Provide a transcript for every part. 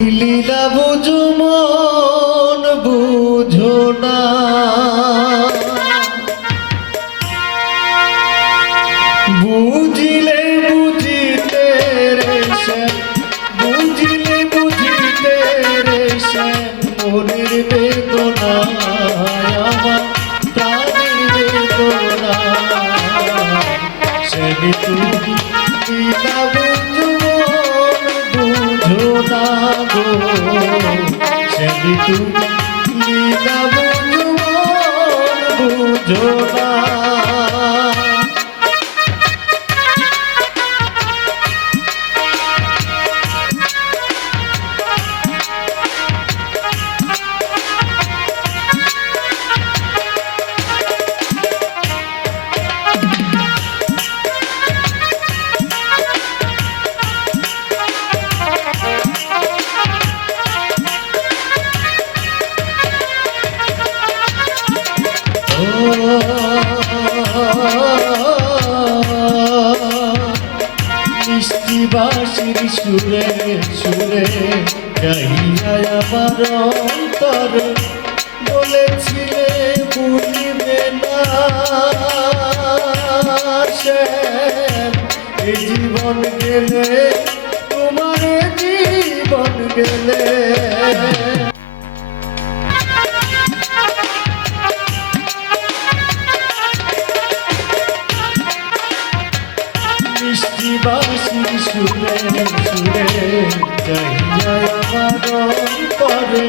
লীলা বুঝো মন বুঝো না, বুঝিলে বুঝিতে রেশে, বুঝিলে বুঝিতে রেশে মনের বেদনা, আমার প্রাণের বেদনা। সে তুমি লীলা বুঝো বুঝো না গো, সে তুমি লীলা বুঝো না। মিষ্টি বাঁশির সুরে সুরে গাইয়া আমার অন্তর বলেছিলে ভুলিবে না, এই জীবন গেলে তোমার জীবন গেলে। মিষ্টি বাঁশির সুরে সুরে গাইয়া আমার অন্তরে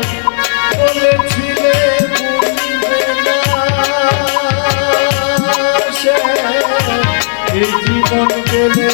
বলেছিলে ভুলিবে না, এই জীবন গেলে